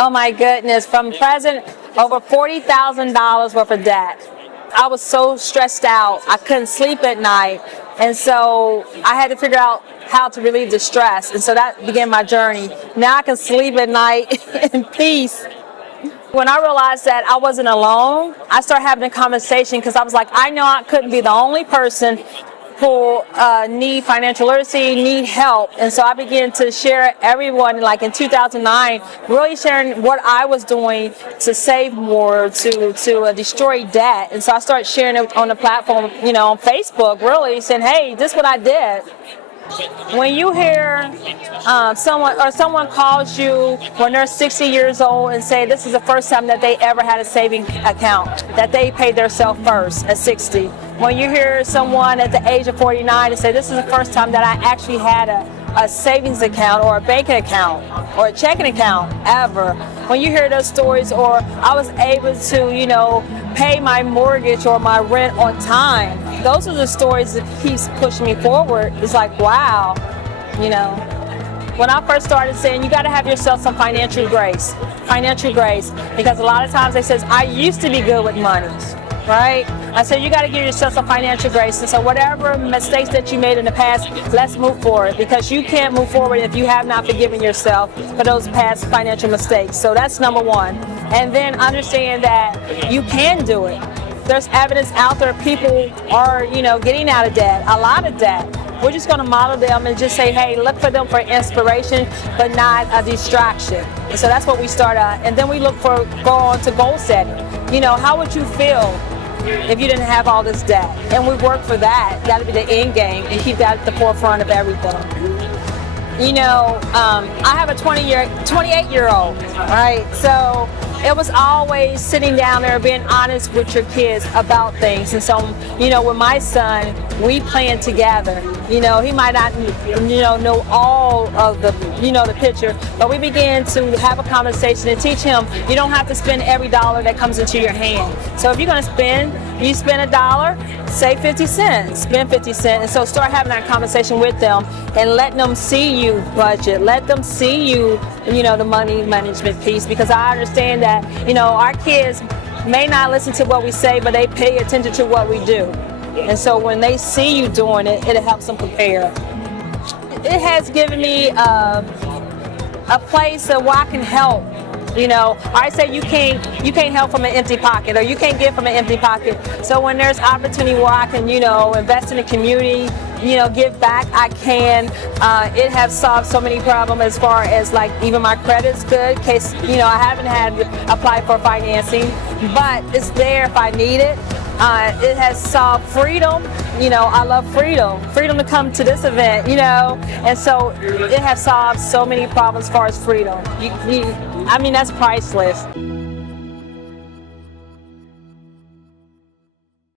Oh my goodness, from present, over $40,000 worth of debt. I was so stressed out, I couldn't sleep at night, and so I had to figure out how to relieve the stress, and so that began my journey. Now I can sleep at night in peace. When I realized that I wasn't alone, I started having a conversation because I was like, I know I couldn't be the only person who need financial literacy, need help. And so I began to share everyone, like in 2009, really sharing what I was doing to save more, to destroy debt. And so I started sharing it on the platform, on Facebook, really saying, hey, this is what I did. When you hear someone calls you when they're 60 years old and say this is the first time that they ever had a saving account, that they paid themselves first at 60. When you hear someone at the age of 49 and say this is the first time that I actually had a savings account or a banking account or a checking account ever. When you hear those stories, or I was able to, pay my mortgage or my rent on time, those are the stories that keeps pushing me forward. It's like, wow, When I first started saying you got to have yourself some financial grace, because a lot of times they says, I used to be good with money, right? I said you got to give yourself some financial grace, and so whatever mistakes that you made in the past, let's move forward, because you can't move forward if you have not forgiven yourself for those past financial mistakes. So that's number one. And then understand that you can do it. There's evidence out there. People are, getting out of debt, a lot of debt. We're just going to model them and just say, hey, look for them for inspiration, but not a distraction. And so that's what we start at. And then we go on to goal setting. How would you feel if you didn't have all this debt? And we work for that. That'll be the end game, and keep that at the forefront of everything. I have a 28-year-old, right? So it was always sitting down there being honest with your kids about things. And so, with my son, we plan together. He might not, know all of the, the picture, but we began to have a conversation and teach him you don't have to spend every dollar that comes into your hand. So if you're going to spend, you spend $1, save 50 cents, spend 50 cents. And so start having that conversation with them and let them see you budget. Let them see you, the money management piece, because I understand that, our kids may not listen to what we say, but they pay attention to what we do. And so when they see you doing it, it helps them prepare. It has given me a place where I can help. I say you can't help from an empty pocket, or you can't give from an empty pocket. So when there's opportunity where I can, invest in the community, give back, I can. It has solved so many problems as far as like even my credit's good, in case, I haven't had to apply for financing, but it's there if I need it. It has solved freedom. I love freedom to come to this event, and so it has solved so many problems as far as freedom. That's priceless.